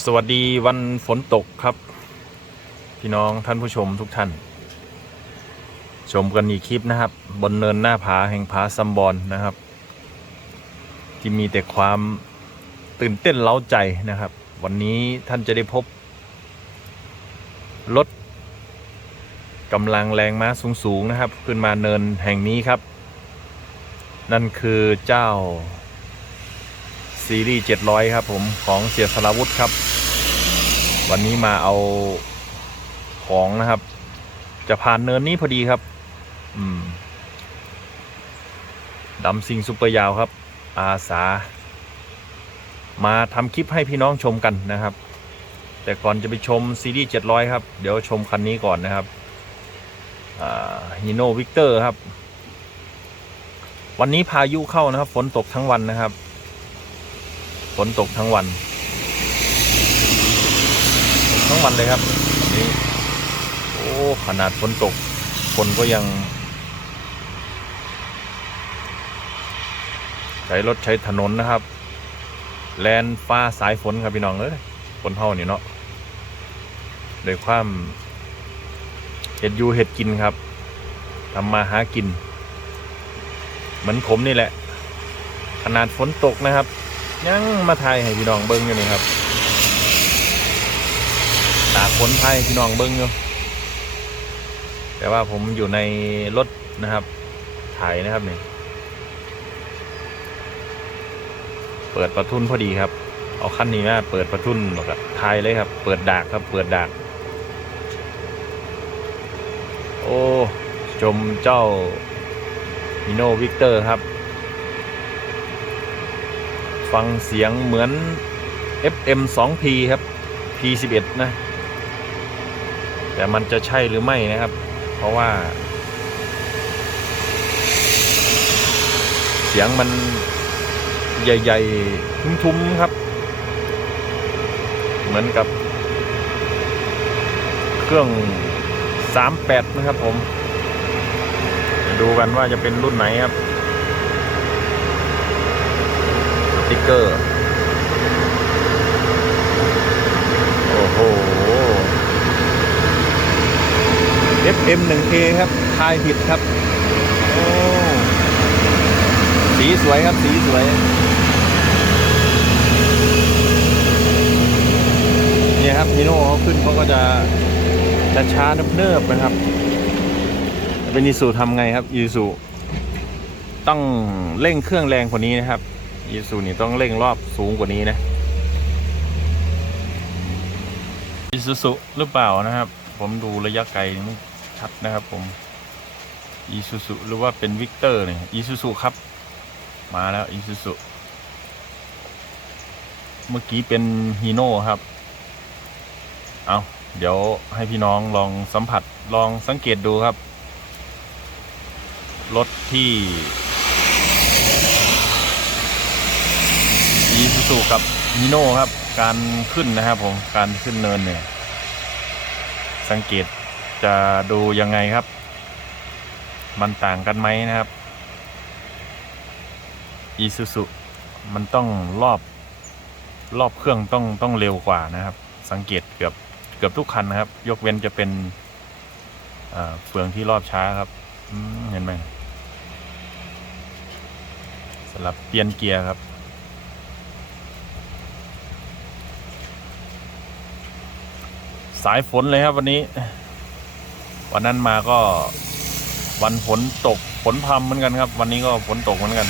สวัสดีวันฝนตกครับ พี่น้องท่านผู้ชมทุกท่าน ชมกันอีกคลิปนะครับ บนเนินหน้าผาแห่งผาซัมบอนนะครับ ที่มีแต่ความตื่นเต้นเล้าใจนะครับ วันนี้ท่านจะได้พบ รถกำลังแรงม้าสูง ๆ นะครับ ขึ้นมาเนินแห่งนี้ครับ นั่นคือเจ้า ซีรีส์700 ครับผมของเสียสลาวุธครับ วันนี้มาเอาของนะครับ จะผ่านเนินนี้พอดีครับ อืมดำซิงซุปเปอร์ยาวครับ อาสา มาทำคลิปให้พี่น้องชมกันนะครับ แต่ก่อนจะไปชมซีรีส์700 ครับ เดี๋ยวชมคันนี้ก่อนนะครับฮีโน่วิกเตอร์ครับ วันนี้พายุเข้านะครับ ฝนตกทั้งวันนะครับ ฝนตกทั้งวัน ทั้งวันเลยครับนี่โอ้ขนาดฝนตกคนก็ยัง ใช้รถใช้ถนนนะครับ แลนฟ้าสายฝนครับพี่น้องเอ้ยฝนเท่านี่เนาะโดยความเห็ดยูเห็ดกินครับทำมาหากิน เหมือนผมนี่แหละ ขนาดฝนตกนะครับ ยังมาไทยให้พี่น้องเบิ้งอยู่นี่ครับตากฝนไทยพี่น้องเบิ้งอยู่แต่ว่าผมอยู่ในรถนะครับถ่ายนะครับเนี่ยเปิดประทุนพอดีครับ เอาขั้นนี้มาเปิดประทุนแล้วก็ถ่ายเลยครับ เปิดดากครับ เปิดดาก โอ้ ชมเจ้ามิโนวิกเตอร์ครับ ฟังเสียงเหมือน FM 2P ครับ P11 นะ แต่มันจะใช่หรือไม่นะครับ เพราะว่า เสียงมันใหญ่ ๆ ทุ้ม ๆ ครับ เหมือนกับ เครื่อง 38 นะครับผม ดูกันว่าจะเป็นรุ่นไหนครับ ส ติ๊กเกอร์ โอ้โห FM 1K ครับทายผิดครับ โอ้สีสวยครับ สีสวยเนี่ยครับฮีโน่เขาขึ้นเขาก็จะจะช้าเนิบๆนะครับ เป็นอีซูทำไงครับอีซูต้องเร่งเครื่องแรงกว่านี้นะครับ อีซูนี่ต้องเร่งรอบสูงกว่านี้นะอีซูซุหรือเปล่านะครับ ผมดูระยะไกลไม่ชัดนะครับผมอีซูซุหรือว่าเป็นวิกเตอร์เนี่ยอีซูซุครับ มาแล้วอีซูซุเมื่อกี้เป็นฮีโน่ครับ เอาเดี๋ยวให้พี่น้องลองสัมผัสลองสังเกตดูครับ รถที่ อีซูซูกับมิโน่ครับ การขึ้นนะครับผมการขึ้นเนินเนี่ย สังเกตจะดูยังไงครับ มันต่างกันไหมนะครับอีซูซูมันต้องรอบรอบเครื่องต้องต้องเร็วกว่านะครับ สังเกตเกือบเกือบทุกคันนะครับ ยกเว้นจะเป็นเฟืองที่รอบช้าครับเห็นไหมสำหรับเปลี่ยนเกียร์ครับ สายฝนเลยครับวันนี้ วันนั้นมาก็วันฝนตกฝนพรำเหมือนกันครับ วันนี้ก็ฝนตกเหมือนกัน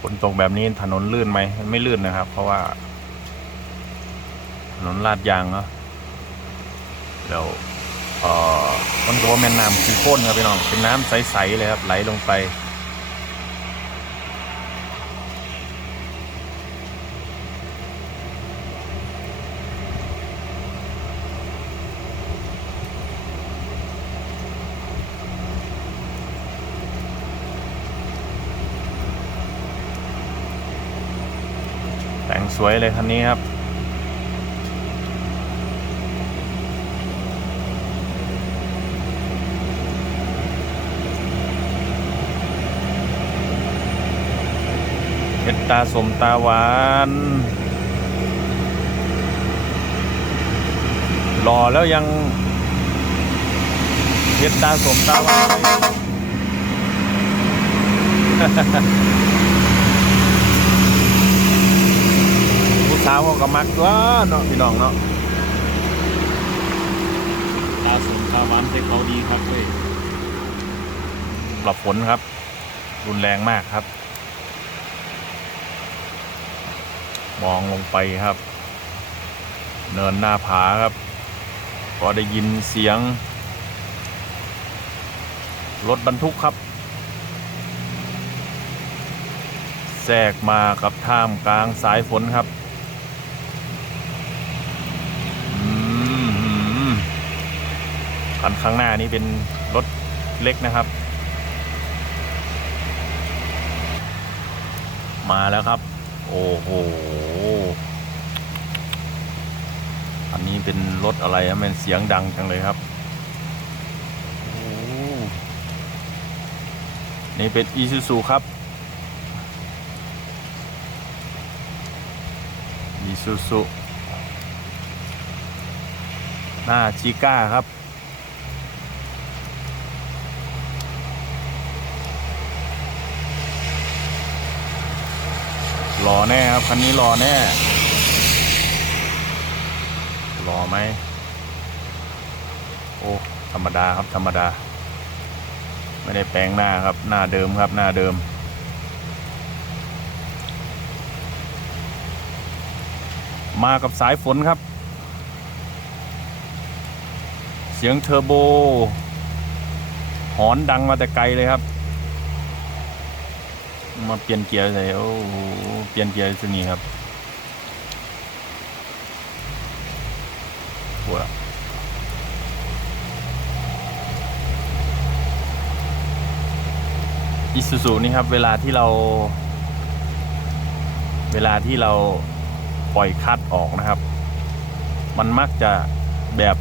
ฝนตกแบบนี้ถนนลื่นไหมไม่ลื่นนะครับ เพราะว่า ถนนลาดยางเนาะแล้ว เอ่อมันก็ว่าแม่น้ำคือข้นครับพี่น้องเป็นน้ำใสๆเลยครับไหลลงไปแต่งสวยเลยคันนี้ครับ ตาสมตาหวานหล่อแล้วยังเฮ็ดตาสมตาหวานผู้สาวเขาก็มักตัวเนาะพี่น้องเนาะตาสมตาหวานเทคเขาดีครับเว้ยปรับฝนครับ รุนแรงมากครับ มองลงไปครับ เนินหน้าผาครับ ก็ได้ยินเสียง รถบรรทุกครับแทรกมากับท่ามกลางสายฝนครับอืมคันข้างหน้านี้เป็นรถเล็กนะครับ มาแล้วครับ โอ้โห อันนี้เป็นรถอะไรอะมันเสียงดังจังเลยครับนี่เป็นอีซูซูครับอีซูซูหน้าชิก้าครับ รอแน่ครับคันนี้รอแน่รอไหมโอ้ธรรมดาครับธรรมดา ไม่ได้แปลงหน้าครับ หน้าเดิมครับ หน้าเดิม มากับสายฝนครับ เสียงเทอร์โบ หอนดังมาแต่ไกลเลยครับ มาเปลี่ยนเกียร์ใส่โอ้โหเปลี่ยนเกียร์สนีครับปวดอิซูซูนี่ครับ เวลาที่เรา เวลาที่เราปล่อยคัดออกนะครับ มันมักจะแบบ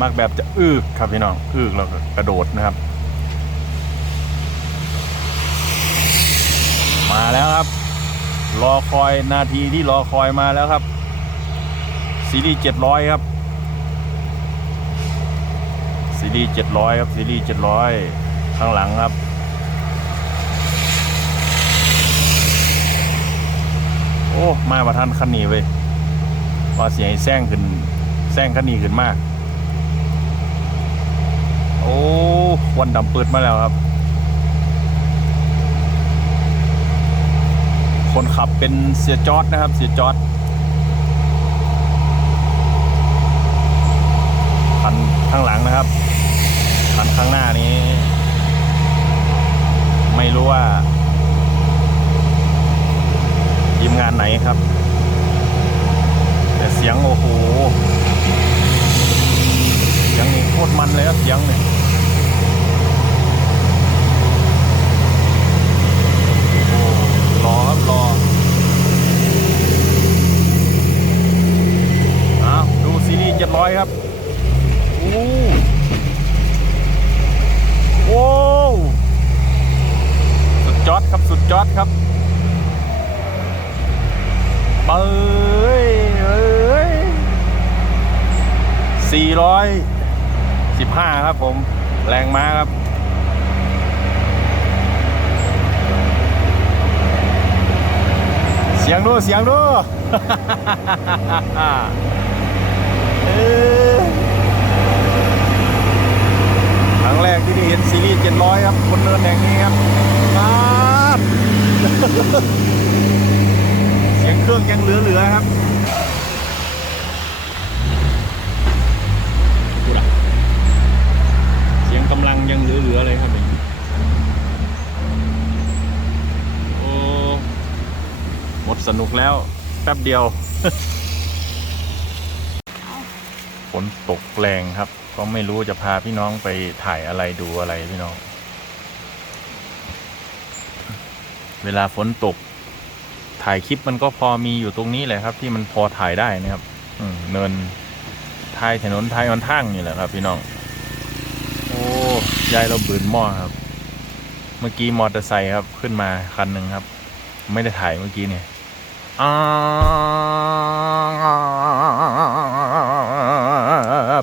มักแบบจะอึกครับพี่น้องอึกแล้วก็กระโดดนะครับ มาแล้วครับ รอคอยนาทีที่รอคอยมาแล้วครับ ซีรีส์เจ็ดร้อยครับ ซีรีส์เจ็ดร้อยครับ ซีรีส์เจ็ดร้อยข้างหลังครับ โอ้ มาประทันคันนี้เว้ยว่าเสียงแซงขึ้นแซงคันนี้ขึ้นมาก โอ้วันดำปืดมาแล้วครับ คนขับเป็นเสียจอดนะครับ เสียจอดคันข้างหลังนะครับคันข้างหน้านี้ ไม่รู้ว่าทีมงานไหนครับ แต่เสียงโอ้โหเสียงนี่โคตรมันเลยครับเสียงนี่โอ้รอครับรออ้าวดูซีรีส์เจ็ดร้อยครับโอ้โอ้สุดจอดครับสุดจอดครับ เบ้ยเอ้ยสี่ร้อยสิบห้าครับผม แรงม้าครับ เสียงดูเสียงดูเอ้ยครั้งแรกที่ได้เห็นซีรีส์700ครับบนเนินแห่งนี้ครับป๊าเสียงเครื่องยังเหลือๆครับเสียงกำลังยังเหลือๆเลยครับนี่โอ้ หมดสนุกแล้วแป๊บเดียวฝนตกแรงครับ ก็ไม่รู้จะพาพี่น้องไปถ่ายอะไรดูอะไรพี่น้อง เวลาฝนตก ถ่ายคลิปมันก็พอมีอยู่ตรงนี้แหละครับ ที่มันพอถ่ายได้นะครับเนินท้ายถนนท้ายมันทั้งนี่แหละครับ พี่น้อง โอ้ยายเราบืนหม้อครับ เมื่อกี้มอเตอร์ไซค์ครับขึ้นมาคันหนึ่งครับ ไม่ได้ถ่ายเมื่อกี้เนี่ย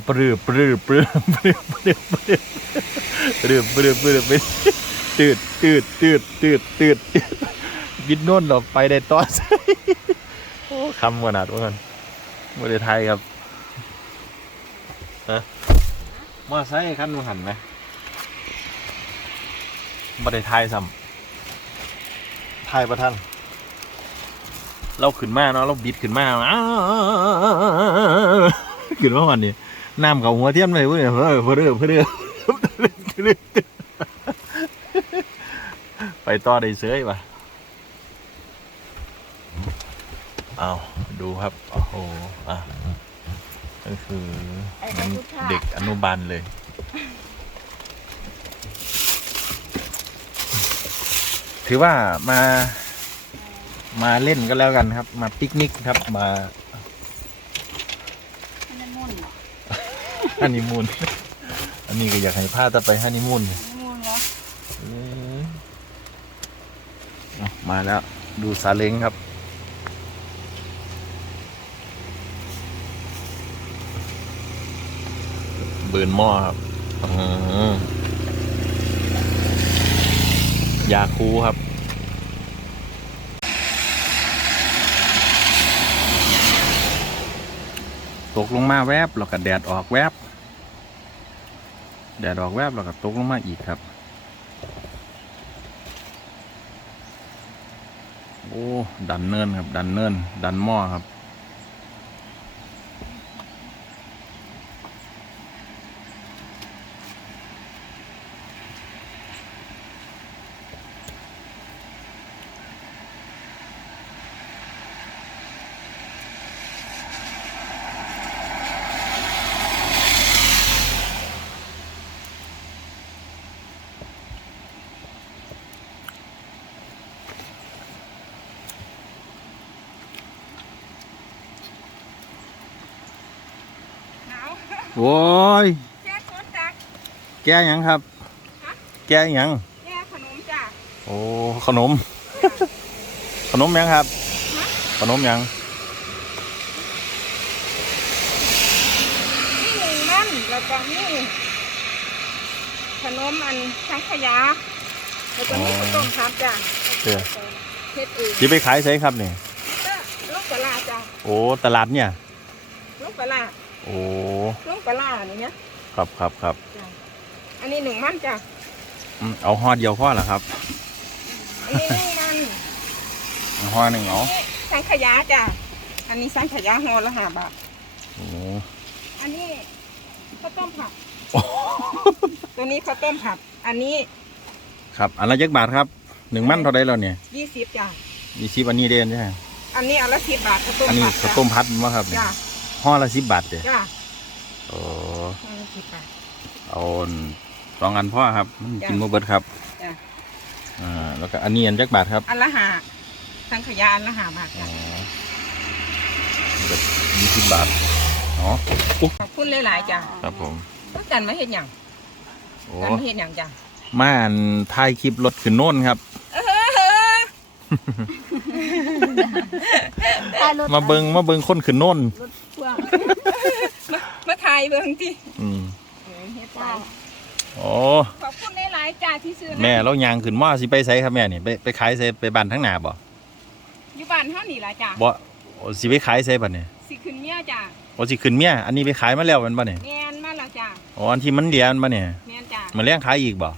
ปลือปลือปลือปลือปลือปลือปลือปลือปลือปลือตืดตืดตืดตืดตืดบิดโน่นเราไปได้ตอนโอ้คำขนาดว่ากันไม่ได้ถ่ายครับฮะมอเตอร์ไซค์คันมันหันไหมไม่ได้ถ่ายซ้ำถ่ายประทัน เราขึ้นมาเนาะเราบิดขึ้นมาขึ้นมาวันนี้น้ำเขาหัวเทียมเลยเว้ยเฮ้ยเพื่อเรือเพื่อเรือไปต่อได้เสยปะเอาดูครับโอ้โหอะก็คือมันเด็กอนุบาลเลยถือว่ามา มาเล่นก็แล้วกันครับ มาปิกนิกครับมาฮันนีมูนเหรอฮันนีมูนอันนี้ก็อยากให้พาตะไปฮันนีมูนฮันนีมูนเหรอเอ้ยเอามาแล้วดูซาเล้งครับ เบิร์นหม้อครับอื้อหือยาคูครับ ตกลงมาแวบแล้วก็แดดออกแวบ แดดออกแวบแล้วก็ตกลงมาอีกครับ โอ้ดันเนินครับ ดันเนิน ดันหม้อครับ โอ้ย แก้คนจักแก้หยังครับฮะแก้หยัง แก้ขนมจ้ะโอ้ขนม ขนมหยังครับ ขนมหยังนี่หนึ่งนั่นแล้วก็นี่ขนมอันสังขยาแล้วก็นี่ข้าวต้มครับจ้ะเด้อเฮ็ดเองที่ไปขายใช่ครับนี่ก็ลูกปลาร้าจ้ะโอ้ตลาดเนี่ยลูกปลาร้า โอ้ลูกปลาร้านี่เนี่ยครับครับครับจ้ะอันนี้หนึ่งมันจ้ะอืมเอาห่อเดียวพอเหรอครับอันนี้หนึ่งมันเอาห่อหนึ่งเอาอันนี้สังขยาจ้ะอันนี้สังขยาห่อละห้าบาทโอ้อันนี้ข้าวต้มผัดตัวนี้ข้าวต้มผัดอันนี้ครับอันละยักบาทครับหนึ่งมันเท่าไรแล้วเนี่ยยี่สิบจ้ะยี่สิบอันนี้เด่นใช่ไหมอันนี้อันละสิบบาทข้าวต้มอันนี้ผัดข้าวต้มพัดมั้งครับจ้ะ ห่อละสิบบาทเด้จ้ะโอ้อันละสิบบาท เอาสองอันพ่อครับมันจ้ะกินโมเบิร์ตครับจ้ะ อ่าแล้วก็อันนี้อันจักบาทครับอันละห้าสังขยาอันละห้าบาทอ๋อจ้ะยี่สิบบาทอ๋ออุ๊บขอบคุณหลายๆจ้ะครับผมต้องกันมาเห็นอย่างโอ้กันมาเห็นอย่างจ้ะมาอันถ่ายคลิปรถขึ้นโน่นครับ เออ มาเบิงมาเบิงคนขึ้นโน่นพ่วงมามาถ่ายเบิ่งที่อืมเฮ็ดไปโอ้ขอบคุณหลายๆจ้ะที่ซื้อนะแม่เรายางขึ้นมาสิไปไสครับแม่นี่ไปไปขายไสไปบ้านทั้งหนาบ่อยู่บ้านเฮานี่ล่ะจ้ะบ่โอ้สิไปขายไสบัดนี่สิขึ้นเมียจ้ะโอ้สิขึ้นเมียอันนี้ไปขายมาแล้วแมันบ่นี่แม่นมาแล้วจ้ะอ๋ออันที่มันเหลียมันบ่นี่แม่นจ้ะมาเลี้ยงขายอีกบ่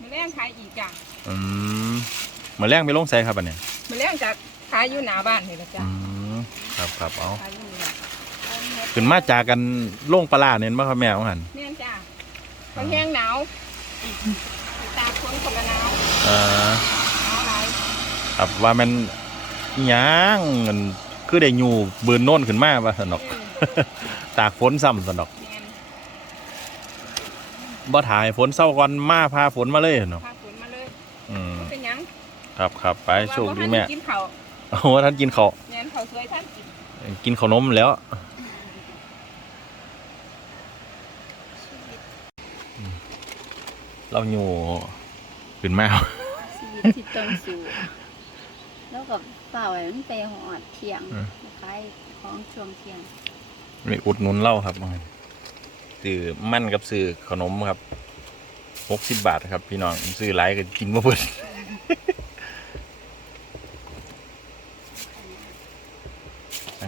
มื้อแรงขายอีกจ้ะอืม มาเลี้ยงไปลงไสครับบัดนี่มื้อแรงจะขายอยู่หน้าบ้านนี่ล่ะจ้ะอืมครับครับเอาขายอยู่นี่ล่ะเอาเฮ็ดขึ้นมาจากกันโล่งปลาร้าเนี่ยบ่ครับแม่ว่าหั่นแม่นจ้ะเขาแห้งหนาวตากฝนคนละหนาวเอ่อหนาวหลายครับว่ามันอิหยังมันคือได้อยู่เบืนโน่นขึ้นมาว่าสนอก อืมตากฝนซ้ำสนอกแม่นบ่ถ่ายฝนเศร้าก่อนมาพาฝนมาเลยเนาะพาฝนมาเลย อืม บ่เป็นหยัง ครับครับไปโชคดีแม่ว่าบ่ทันกินข้าวโอ้โหท่านกินข้าวแม่นข้าวสวยท่านกินกินขนมแล้วเราอยู่ขึ้นมาวิตที่ต้องสู้แล้วก็เปล่าไว้มันไปหอดเที่ยงคล้ายของช่วงเที่ยงมีอุดหนุนเหล้าครับซื้อมั่นกับซื้อขนมครับหกสิบบาทครับ พี่น้องซื้อหลายก็กินมาเพิ่น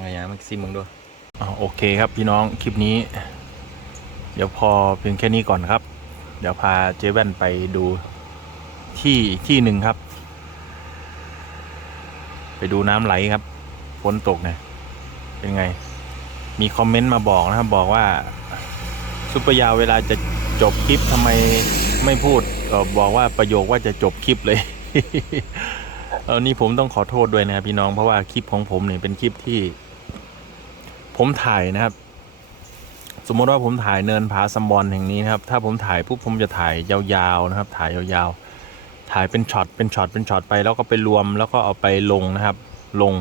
สังขยามันซิมมึงด้วยโอเคครับพี่น้องคลิปนี้ เดี๋ยวพอเพียงแค่นี้ก่อนครับ เดี๋ยวพาเจ๊แว่นไปดูที่ที่หนึ่งครับ ไปดูน้ำไหลครับฝนตกเนี่ยเป็นไง มีคอมเมนต์มาบอกนะครับ บอกว่าซุปเปอร์ยาวเวลาจะจบคลิปทำไมไม่พูดบอกว่าประโยคว่าจะจบคลิปเลยเออนี่ผมต้องขอโทษด้วยนะครับพี่น้องเพราะว่าคลิปของผมเนี่ยเป็นคลิปที่ ผมถ่ายนะครับ สมมติว่าผมถ่ายเนินผาซัมบอนแห่งนี้นะครับ ถ้าผมถ่ายปุ๊บผมจะถ่ายยาวๆนะครับ ถ่ายยาวๆ ถ่ายเป็นช็อตเป็นช็อตเป็นช็อตไป แล้วก็ไปรวมแล้วก็เอาไปลงนะครับ ลง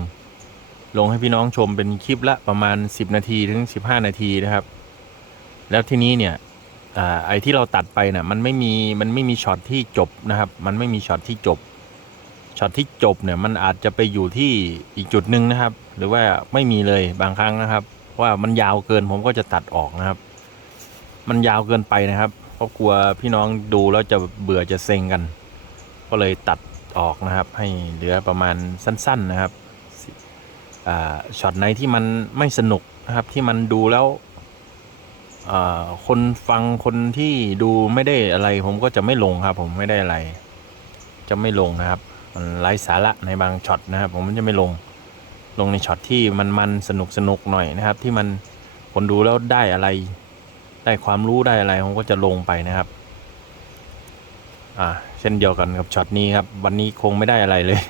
ลงให้พี่น้องชมเป็นคลิปละประมาณ 10 นาทีถึง 15 นาทีนะครับ แล้วทีนี้เนี่ยอไอ้ที่เราตัดไปน่ะมันไม่มีมันไม่มีช็อตที่จบนะครับ มันไม่มีช็อตที่จบ ช็อตที่จบเนี่ยมันอาจจะไปอยู่ที่อีกจุดหนึ่งนะครับ หรือว่าไม่มีเลยบางครั้งนะครับ ว่ามันยาวเกินผมก็จะตัดออกนะครับ มันยาวเกินไปนะครับเพราะกลัวพี่น้องดูแล้วจะเบื่อจะเซ็งกัน ก็เลยตัดออกนะครับ ให้เหลือประมาณสั้น ๆนะครับช็อตไหนที่มันไม่สนุกนะครับที่มันดูแล้วคนฟังคนที่ดูไม่ได้อะไร ผมก็จะไม่ลงครับ ผมไม่ได้อะไร จะไม่ลงนะครับ มันไร้สาระในบางช็อตนะครับ ผมจะไม่ลงลงในช็อตที่มันมันสนุกสนุกหน่อยนะครับ ที่มันคนดูแล้วได้อะไร ได้ความรู้ได้อะไรผมก็จะลงไปนะครับ อ่า เช่นเดียวกันกับช็อตนี้ครับ วันนี้คงไม่ได้อะไรเลย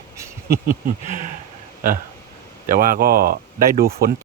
แต่ว่าก็ได้ดูฝน